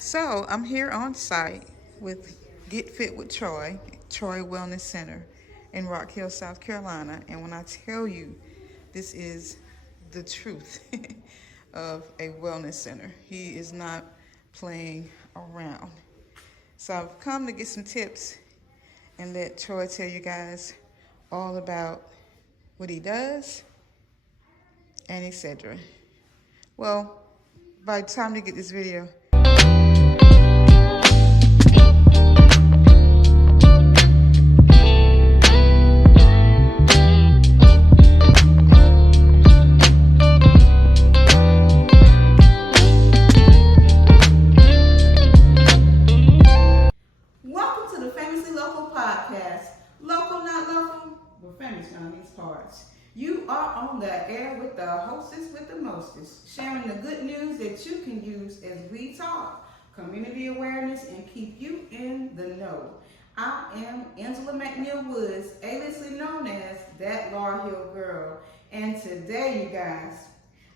So I'm here on site with Get Fit with Troy, Troy Wellness Center in Rock Hill, South Carolina. And when I tell you this is the truth of a wellness center, he is not playing around. So I've come to get some tips and let Troy tell you guys all about what he does and etc. Well, by the time you get this video, welcome to the Famously Local podcast. Local, not local, we're famous around these parts. You are on the air with the hostess with the mostest, sharing the good news that you can use as we talk, community awareness, and keep you in the know. I am Angela McNeil Woods, aliasly known as that Laurel Hill Girl, and today, you guys,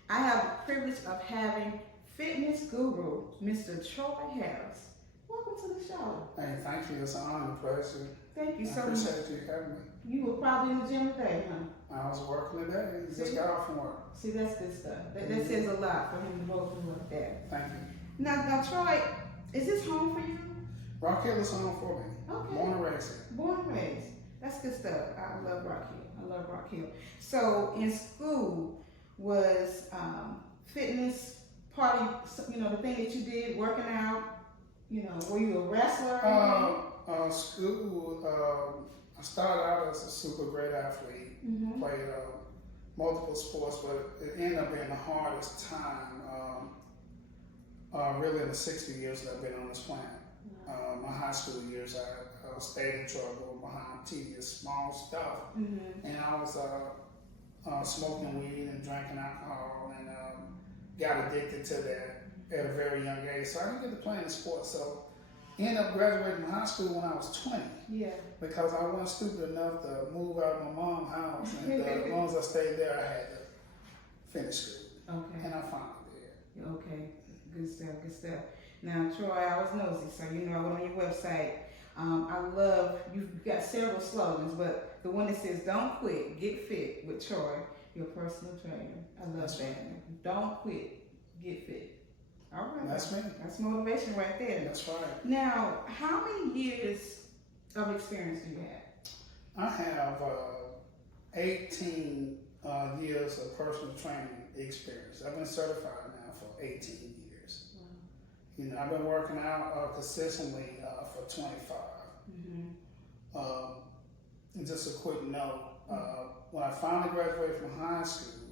I have the privilege of having fitness guru, Mr. Troy Harris. Welcome to the show. Hey, thank you. It's an honor and pleasure. Thank you I so much. appreciate you having me. You were probably in the gym today, huh? I was working today. Just got off from work. See, that's good stuff. That says a lot for him to go through like that. Thank you. Now, Troy, is this home for you? Rock Hill is home for me. Okay. Born and raised here. Born and raised. That's good stuff. I love Rock Hill. I love Rock Hill. So, in school, was fitness part of, the thing that you did, working out? Were you a wrestler? School, I started out as a super great athlete. Played multiple sports, but it ended up being the hardest time, really in the 60 years that I've been on this planet. My high school years, I stayed in trouble behind tedious small stuff. And I was smoking weed and drinking alcohol and got addicted to that at a very young age. So I didn't get to play any sports. So ended up graduating from high school when I was 20. Yeah. Because I wasn't stupid enough to move out of my mom's house. And as long as I stayed there, I had to finish school. Okay. And I finally did. Okay. Good stuff, good stuff. Now, Troy, I was nosy, so I went on your website. I love, you've got several slogans, but the one that says, "Don't quit, get fit with Troy, your personal trainer." I love that. Right. Don't quit, get fit. All right. That's me. That's motivation right there. That's right. Now, how many years of experience do you have? I have 18 years of personal training experience. I've been certified now for 18 years. Wow. I've been working out consistently for 25. And just a quick note, when I finally graduated from high school,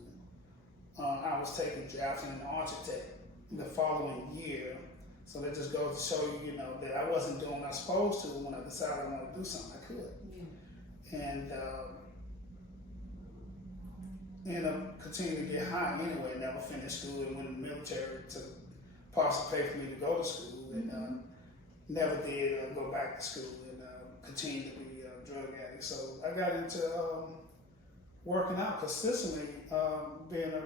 I was taking Gadson and Architect the following year. So that just goes to show you, that I wasn't doing what I was supposed to when I decided I wanted to do something. I could. Yeah. And continued to get high anyway. Never finished school and went in the military to partially pay for me to go to school. And never did go back to school and continue to be a drug addict. So I got into working out consistently, being a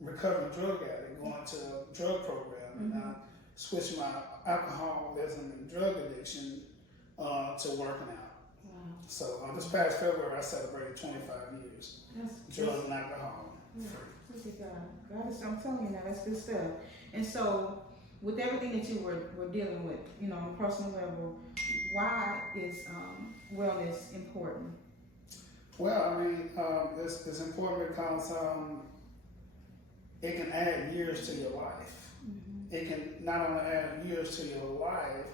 recovering drug addict, going to a drug program, and I switched my alcoholism and drug addiction to working out. Wow. So this past February, I celebrated 25 years. Drug and alcohol free. God, I'm telling you now, that's good stuff. And so, with everything that you were dealing with, on a personal level, why is wellness important? Well, I mean, it's important because it can add years to your life. It can not only add years to your life,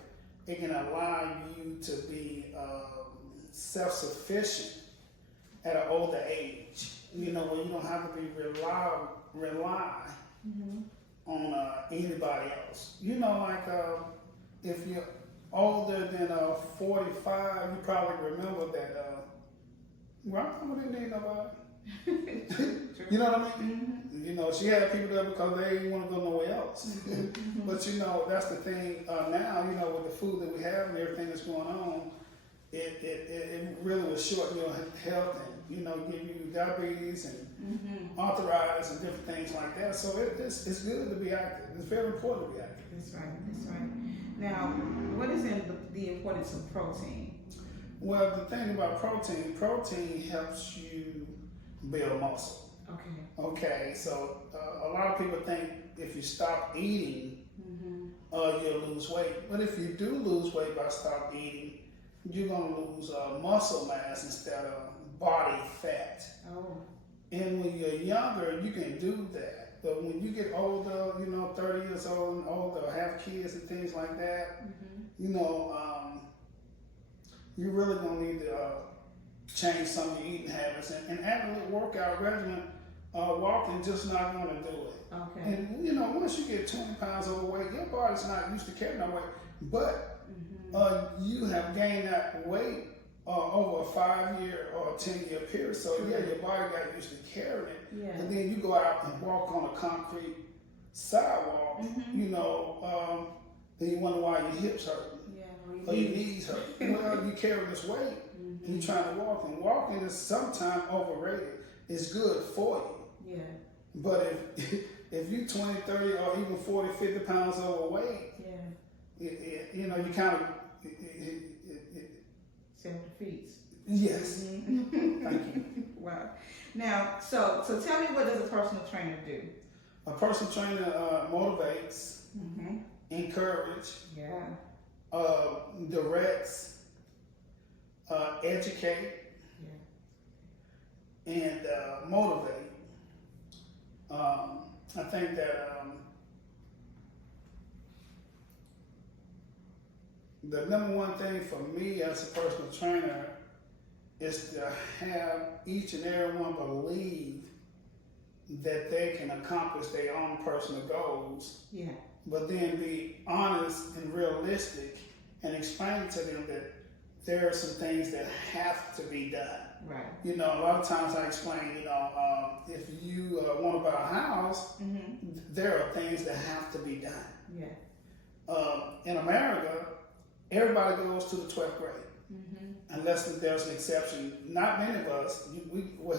it can allow you to be self-sufficient at an older age. Where you don't have to be rely on anybody else. If you're older than 45, you probably remember that. Grandma didn't need nobody. You know what I mean? She had people there because they didn't want to go nowhere else. But that's the thing now. With the food that we have and everything that's going on, it really will shorten your health and give you diabetes and arthritis and different things like that. So it's good to be active. It's very important to be active. That's right. Now, what is the importance of protein? Well, the thing about protein helps you build muscle. Okay. Okay, so a lot of people think if you stop eating, you'll lose weight. But if you do lose weight by stop eating, you're gonna lose muscle mass instead of body fat. Oh. And when you're younger, you can do that. But when you get older, 30 years old and older, have kids and things like that, you really gonna need to change some of your eating habits and add a little workout regimen. Walking just not gonna do it. Okay. And once you get 20 pounds overweight, your body's not used to carrying that weight. But you have gained that weight over a 5-year or 10-year period. So yeah, your body got used to carrying it. Yeah. And then you go out and walk on a concrete sidewalk, then you wonder why your hips hurt. Or your knees hurt. Well, you carry this weight and you're trying to walk. And walking is sometimes overrated. It's good for you. Yeah. But if you're 20, 30, or even 40, 50 pounds overweight, you kind of... Self-defeats. Yes. Thank you. Wow. Now, so tell me, what does a personal trainer do? A personal trainer motivates, encourage, directs, educate, and motivate. I think that the number one thing for me as a personal trainer is to have each and every one believe that they can accomplish their own personal goals. Yeah. But then be honest and realistic and explain to them that there are some things that have to be done. Right. A lot of times I explain, if you want to buy a house, there are things that have to be done. Yeah. In America, everybody goes to the 12th grade. Unless there's an exception. Not many of us,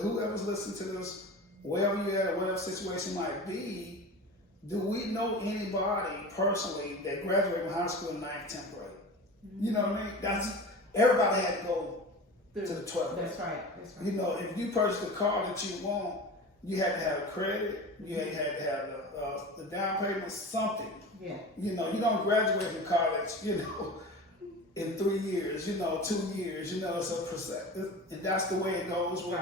whoever's listening to this, wherever you're at or whatever situation might be, do we know anybody personally that graduated from high school in 9th, 10th grade? You know what I mean? Everybody had to go to the 12th grade. That's right. If you purchased the car that you want, you had to have credit, you had to have the down payment, something. Yeah. You don't graduate from college, in 3 years, 2 years, and that's the way it goes with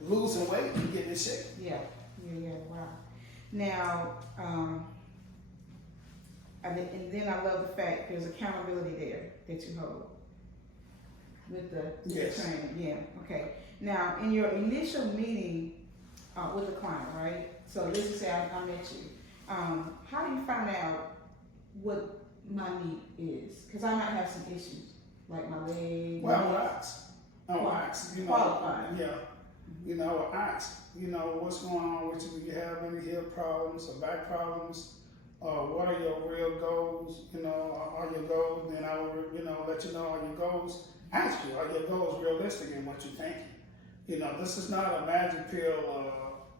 losing weight and getting in shape. Yeah, wow. Now, and then I love the fact there's accountability there that you hold with the training. Yeah, okay. Now, in your initial meeting with the client, right? So let's just say I met you. How do you find out what my need is? Because I might have some issues, like my leg. Well, I will ask. Qualified. Yeah. I will ask, what's going on with you? Do you have any hip problems or back problems? What are your real goals? Are your goals? Then I will, let you know, are your goals? Ask you, are your goals realistic in what you're thinking? This is not a magic pill or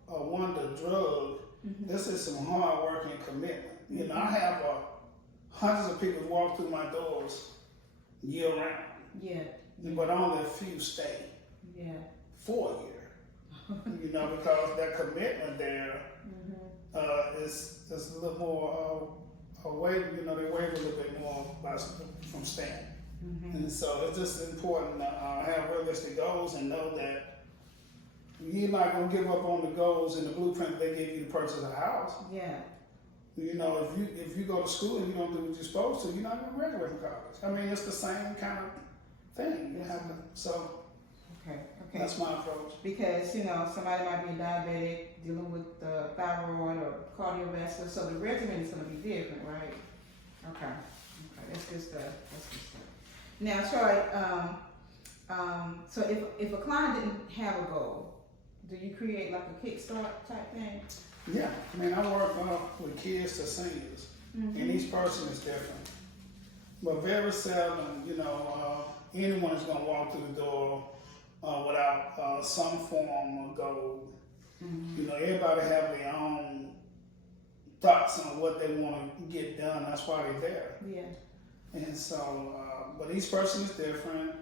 a wonder drug. This is some hard work and commitment. I have hundreds of people walk through my doors year round. Yeah. But only a few stay. Yeah. For a year. Because that commitment there is a little more they waive a little bit more from staying. And so it's just important to have realistic goals and know that you're not going to give up on the goals and the blueprint they give you to purchase a house. Yeah. If you go to school and you don't do what you're supposed to, you're not going to graduate from college. I mean, it's the same kind of thing. You have to, okay. That's my approach. Because, somebody might be diabetic, dealing with thyroid or cardiovascular, so the regimen is going to be different, right? Okay, that's good stuff. Now, Troy, so if a client didn't have a goal, do you create like a kickstart type thing? Yeah, I work with kids to seniors, and each person is different. But very seldom, anyone is going to walk through the door without some form of goal. Everybody have their own thoughts on what they want to get done. That's why they're there. Yeah. And so, but each person is different,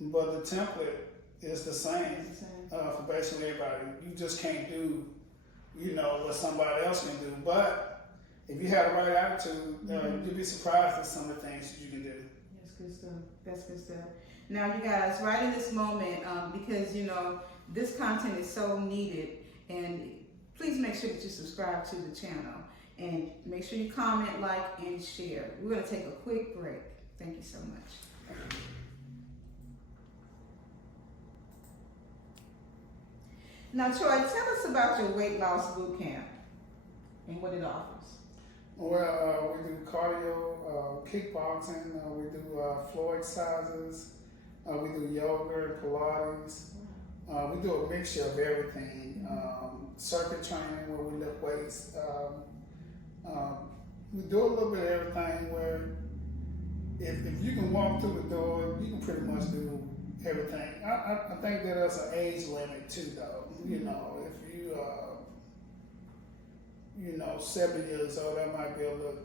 but the template is the same for basically everybody. You just can't do, what somebody else can do. But if you have the right attitude, you'll be surprised at some of the things that you can do. That's good stuff. That's good stuff. Now, you guys, right in this moment, because this content is so needed, and please make sure that you subscribe to the channel, and make sure you comment, like, and share. We're going to take a quick break. Thank you so much. Now, Troy, tell us about your weight loss boot camp and what it offers. Well, we do cardio, kickboxing, we do floor exercises, we do yoga, Pilates. We do a mixture of everything. Circuit training where we lift weights. We do a little bit of everything where if you can walk through the door, you can pretty much do everything. I think that there's an age limit too, though. If you 70 years old, that might be a little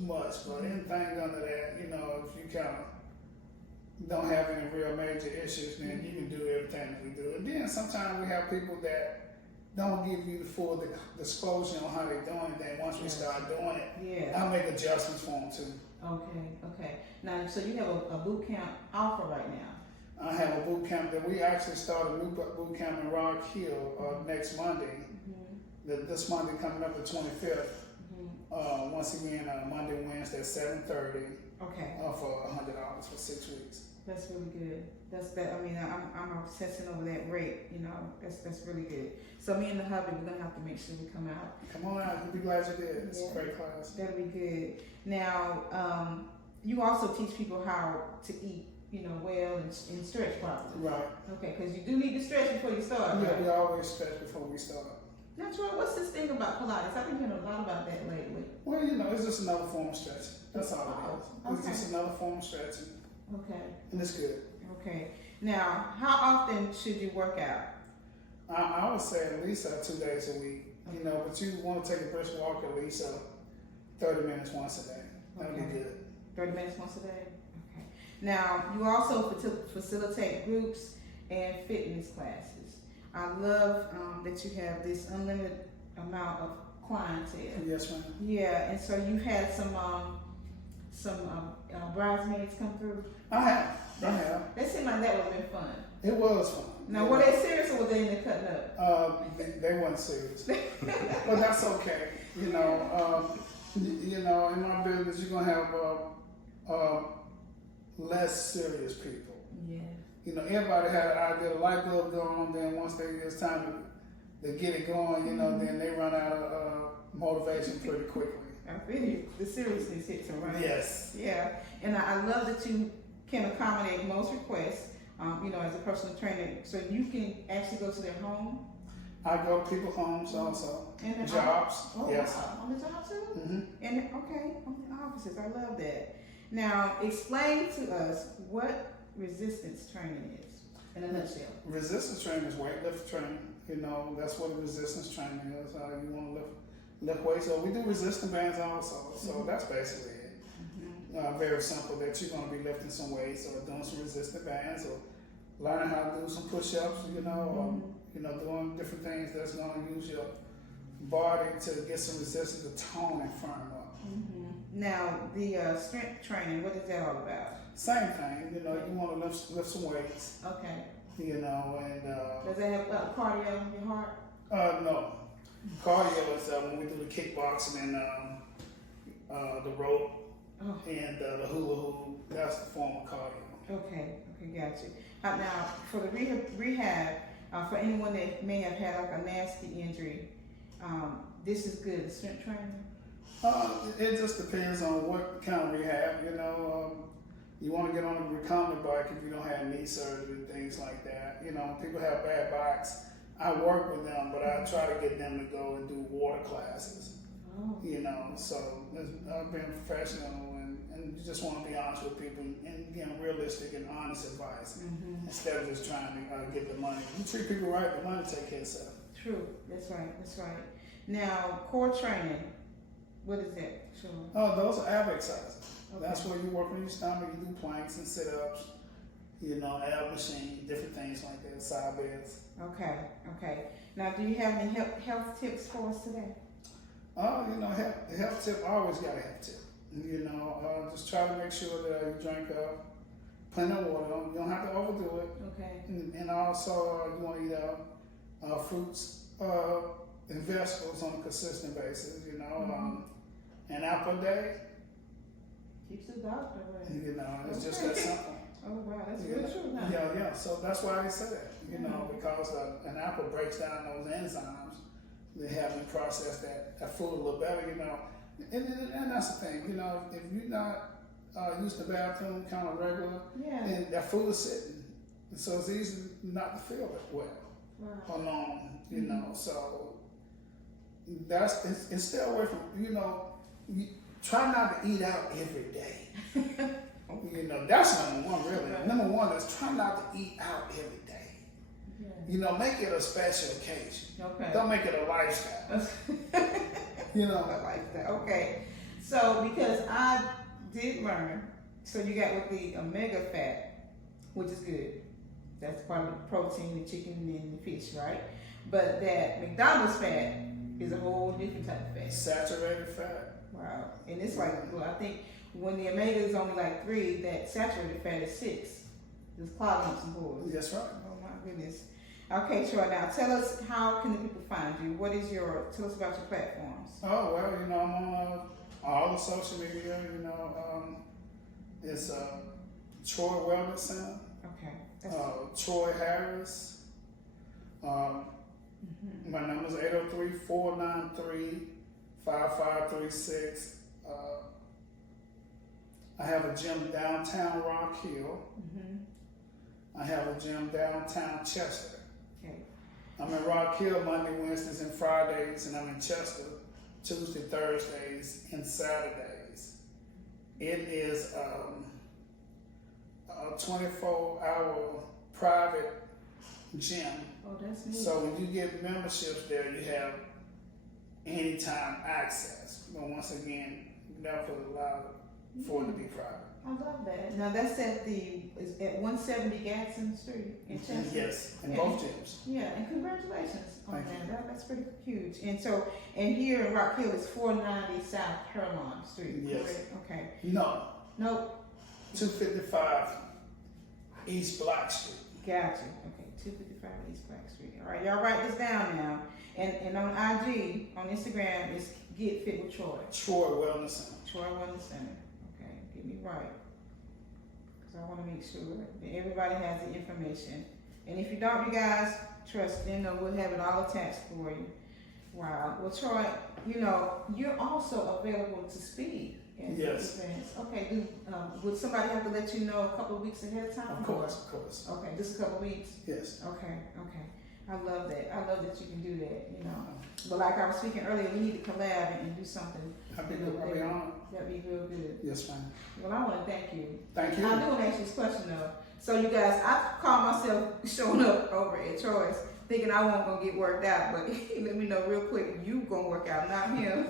much. But anything under that, if you kind of don't have any real major issues, then you can do everything that we do. And then sometimes we have people that don't give you the full disclosure on how they're doing it. Then once we start doing it, I'll make adjustments for them too. Okay. Now, so you have a boot camp offer right now. I have a boot camp that we actually started a new boot camp in Rock Hill next Monday. This Monday coming up the 25th. Once again, Monday, Wednesday at 7:30. Okay. For $100 for 6 weeks. That's really good. I'm obsessing over that rate. That's really good. So me and the hubby, we're gonna have to make sure we come out. Come on out. You'll be glad you did. It's a great class. That'll be good. Now, you also teach people how to eat, well and stretch properly. Right. Okay, because you do need to stretch before you start. Yeah, right? we always stretch before we start. Now, Troy, what's this thing about Pilates? I've been hearing a lot about that lately. Well, it's just another form of stretching. That's all it is. It's just another form of stretching. Okay. And it's good. Okay. Now, how often should you work out? I would say at least 2 days a week. But you want to take a brisk walk at least 30 minutes once a day. That'd be good. 30 minutes once a day? Okay. Now, you also facilitate groups and fitness classes. I love that you have this unlimited amount of clientele. Yes, ma'am. Yeah, and so you had some bridesmaids come through? I have. They seemed like that would have been fun. It was fun. Now, were they serious or were they in there cutting up? They weren't serious. But that's okay. In my business, you're going to have less serious people. Yeah. Everybody had an idea, the light bulb going on, then once it's time to get it going, then they run out of motivation pretty quickly. I feel you. The seriousness hits them, right? Yes. Yeah. And I love that you can accommodate most requests, as a personal trainer. So you can actually go to their home? I go to people's homes also. And jobs. Yes. Wow. On the job too? Mm-hmm. And on the offices. I love that. Now, explain to us what resistance training is in a nutshell. Resistance training is weightlifting training. That's what resistance training is. You want to lift weights. So we do resistance bands also. So that's basically it. Very simple. That you're going to be lifting some weights or doing some resistance bands or learning how to do some push-ups. Or doing different things that's going to use your body to get some resistance to tone and firm up. Now, the strength training, what is that all about? Same thing, you want to lift some weights. Okay. And does that have cardio in your heart? No. Cardio is when we do the kickboxing and the rope and the hula hoop. That's the form of cardio. Okay, gotcha. Now, for the rehab, for anyone that may have had like a nasty injury, this is good. The strength training. It just depends on what kind of rehab. You want to get on a recombinant bike if you don't have knee surgery and things like that. People have bad bikes. I work with them, but I try to get them to go and do water classes. So I've been professional and you just want to be honest with people and give them realistic and honest advice instead of just trying to get the money. You treat people right, the money take care of itself. True, that's right. Now, core training, what is that? Sure. Those are ab exercises. Okay. That's where you work on your stomach, you do planks and sit-ups, ab machine, different things like that, side bends. Okay, okay. Now, do you have any health tips for us today? Health tip, always got a health tip. Just try to make sure that you drink plenty of water. You don't have to overdo it. Okay. And also, you want to eat fruits and vegetables on a consistent basis. An apple a day. Keeps the doctor away. It's just that simple. Oh wow, that's real true. Huh? Yeah. So that's why they say that. Because an apple breaks down those enzymes. They have you process that food a little better. And that's the thing. If you're not used to the bathroom kind of regular, and that food is sitting, so it's easy not to feel it well alone. So that's and stay away from try not to eat out every day. That's number one, really. Right. Number one is try not to eat out every day. Yeah. Make it a special occasion. Okay. Don't make it a lifestyle. A lifestyle. Okay. So, because I did learn, so you got with the omega fat, which is good. That's part of the protein, the chicken and the fish, right? But that McDonald's fat is a whole different type of fat. Saturated fat. Wow. And it's like, I think when the omega is only like 3, that saturated fat is 6. There's clogging up some boards. That's right. Oh my goodness. Okay, Troy, now tell us, how can the people find you? Tell us about your platforms. Oh, well, I'm on all the social media, it's Troy Wellness Center. Okay. Troy Harris. My number is 803-493-5536. I have a gym downtown Rock Hill. I have a gym downtown Chester. Okay. I'm in Rock Hill Monday, Wednesdays, and Fridays, and I'm in Chester Tuesday, Thursdays, and Saturdays. It is a 24-hour private gym. Oh, that's neat. So when you get memberships there, you have anytime access. But once again, never allowed for it to be private. I love that. Now that's at 170 Gadson Street in Chester. Yes, in both gyms. Yeah, and congratulations on that. That's pretty huge. And here in Rock Hill is 490 South Caroline Street. Yes. Correct? Okay. No. Nope. 255 East Black Street. Gotcha. Okay, 255 East Black Street. All right, y'all write this down now. And on IG, on Instagram, it's Getfitwithtroy. Troy Wellness Center. Troy Wellness Center. Okay, get me right. Because I want to make sure that everybody has the information. And if you don't, you guys, trust, we'll have it all attached for you. Wow. Well, Troy, you're also available to speak. Yes. Events. Okay. Would somebody have to let you know a couple of weeks ahead of time? Of course. Okay, just a couple of weeks? Yes. Okay. I love that. I love that you can do that, But like I was speaking earlier, we need to collab and do something. I'd be honored. That'd be real good. Yes, ma'am. Well, I want to thank you. Thank you. I do want to ask you this question, though. So, you guys, I call myself showing up over at Troy's thinking I wasn't going to get worked out, but he let me know real quick, you going to work out, not him.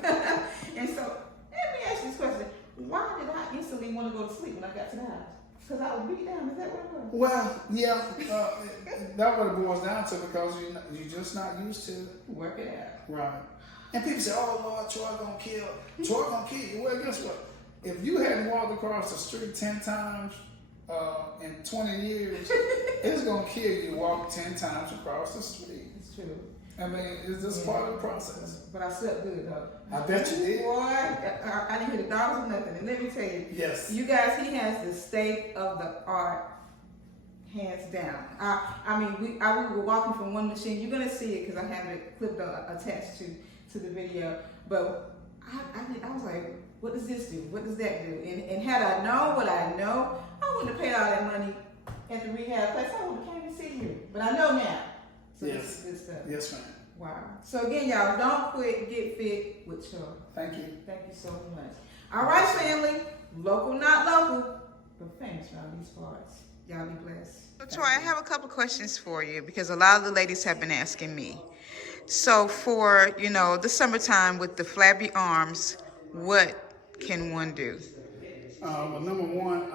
And so, let me ask you this question. Why did I instantly want to go to sleep when I got to the house? Because I was beat down. Is that what it was? Well, yeah, that's what it boils down to, because you're just not used to work it out. Right. And people say, "Oh Lord, Troy gonna kill you." Well, guess what? If you hadn't walked across the street 10 times in 20 years, it's gonna kill you to walk 10 times across the street. It's true. I mean, it's just part of the process. But I slept good, though. I bet you did. Boy, I didn't hear the dogs or nothing. And let me tell you, yes, you guys, he has the state of the art, hands down. We were walking from one machine. You're gonna see it because I have it clipped attached to the video. But I was like, what does this do? What does that do? And had I known what I know, I wouldn't have paid all that money at the rehab place. I would have came and see you. But I know now. So yes. This is good stuff. Yes, ma'am. Wow. So again, y'all, don't quit. Get fit with Troy. Thank you. Thank you so much. All right, family. Local, not local, but famous around these parts. Y'all be blessed. So, Troy, I have a couple questions for you because a lot of the ladies have been asking me. So for, the summertime with the flabby arms, what can one do? Well, number one,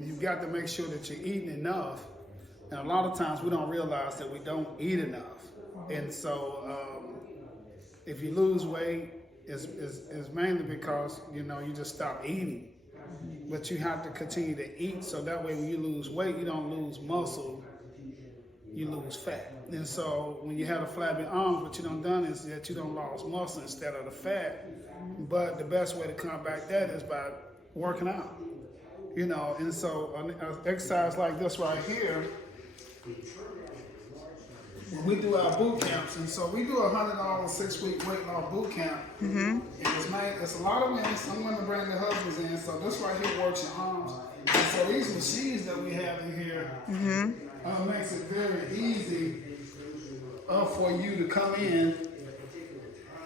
you've got to make sure that you're eating enough. And a lot of times we don't realize that we don't eat enough. And so if you lose weight, it's mainly because, you just stop eating. But you have to continue to eat so that way when you lose weight, you don't lose muscle, you lose fat. And so when you have the flabby arms, what you done is that you don't lose muscle instead of the fat. But the best way to combat that is by working out. And so an exercise like this right here, we do our boot camps, and so we do a $100 6-week weight loss boot camp. And it's a lot of women. Some women bring their husbands in, so this right here works your arms. And so these machines that we have in here makes it very easy for you to come in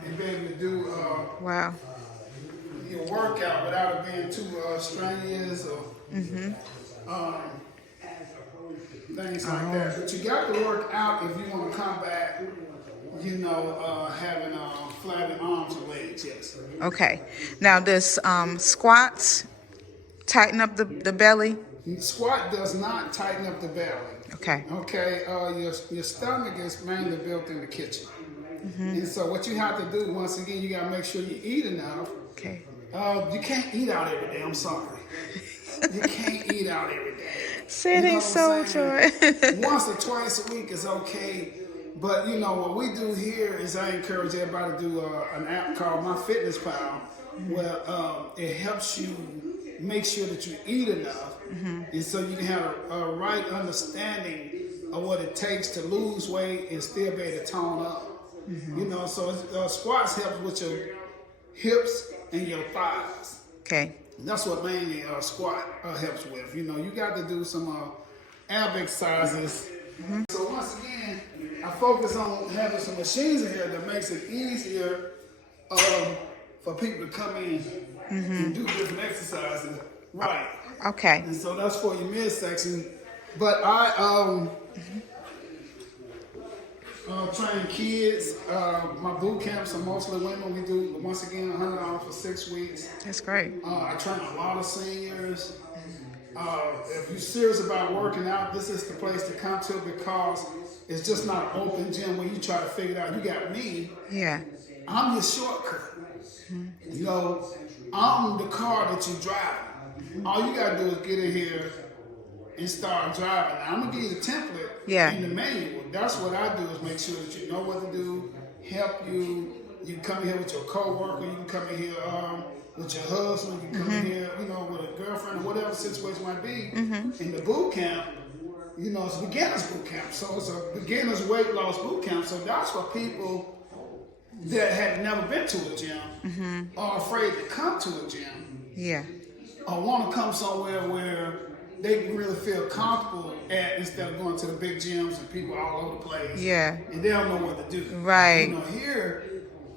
and be able to do your workout without it being too strenuous or things like that. But you got to work out if you want to come back, having flabby arms and legs, yes. Okay. Now, does squats tighten up the belly? Squat does not tighten up the belly. Okay. Okay. Your stomach is mainly built in the kitchen. And so what you have to do, once again, you got to make sure you eat enough. Okay. You can't eat out every day. I'm sorry. You can't eat out every day. Say it ain't so, Troy. Once or twice a week is okay. But, what we do here is I encourage everybody to do an app called MyFitnessPal, where it helps you make sure that you eat enough. And so you can have a right understanding of what it takes to lose weight and still be able to tone up. So squats help with your hips and your thighs. Okay. That's what mainly squat helps with. You got to do some ab exercises. So once again, I focus on having some machines in here that makes it easier for people to come in and do different exercises. Right. Okay. And so that's for your midsection. But I train kids. My boot camps are mostly women. We do, once again, $100 for 6 weeks. That's great. I train a lot of seniors. If you're serious about working out, this is the place to come to because it's just not an open gym where you try to figure it out. You got me. Yeah. I'm your shortcut. I'm the car that you drive. All you got to do is get in here and start driving. Now, I'm going to give you the template in the manual. That's what I do is make sure that you know what to do, help you. You can come in here with your coworker. You can come in here with your husband. You can come in here, with a girlfriend or whatever the situation might be. In the boot camp, it's a beginner's boot camp. So it's a beginner's weight loss boot camp. So that's for people that had never been to a gym or afraid to come to a gym. Yeah. Or want to come somewhere where they really feel comfortable at instead of going to the big gyms and people all over the place. Yeah. And they don't know what to do. Right. Here,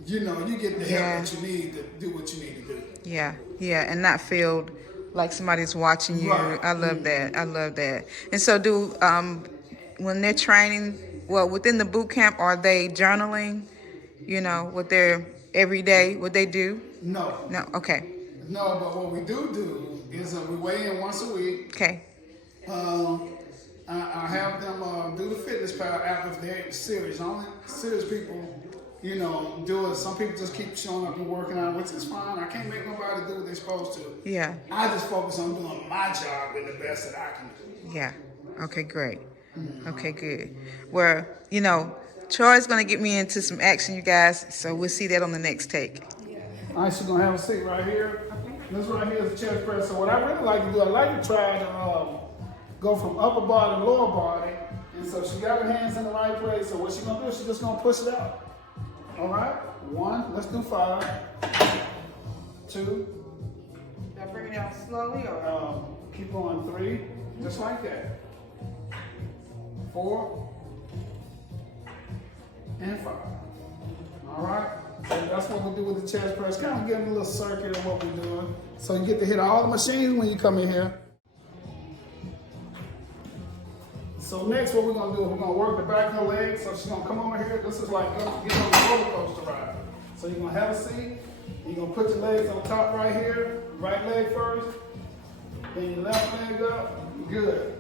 you get the help that you need to do what you need to do. Yeah. Yeah. And not feel like somebody's watching you. Right. I love that. I love that. And so when they're training, within the boot camp, are they journaling, what they're every day, what they do? No. No. Okay. No, but what we do is we weigh in once a week. Okay. I have them do the FitnessPal app if they're serious. Only serious people, do it. Some people just keep showing up and working out, which is fine. I can't make nobody do what they're supposed to. Yeah. I just focus on doing my job and the best that I can do. Yeah. Okay, great. Okay, good. Well, Troy's going to get me into some action, you guys, so we'll see that on the next take. All right, she's going to have a seat right here. This right here is a chest press. So what I really like to do, I like to try to go from upper body to lower body. And so she got her hands in the right place. So what she's going to do, she's just going to push it out. All right? 1, let's do 5. 2. Now bring it out slowly or? Keep going. 3, just like that. 4. And 5. All right? So that's what we do with the chest press. Kind of give them a little circuit of what we're doing. So you get to hit all the machines when you come in here. So next what we're going to do is we're going to work the back of her legs. So she's going to come over here. This is like getting on the roller coaster ride. So you're going to have a seat. You're gonna put your legs on top right here, right leg first, then your left leg up, good.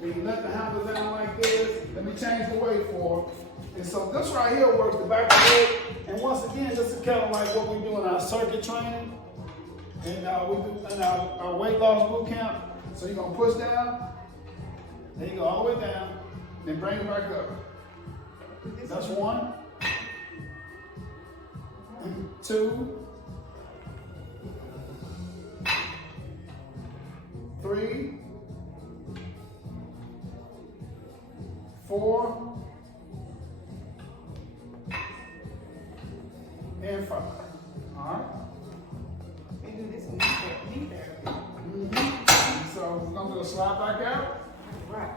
Then you let the handle down like this. Let me change the weight for it. And so this right here works the back of the leg. And once again, this is kind of like what we do in our circuit training. And we do in our weight loss boot camp. So you're gonna push down, then you go all the way down, then bring it back up. That's 1, 2, 3, 4, and 5. All right. We do this in knee therapy. So we're gonna do a slide back out. Right.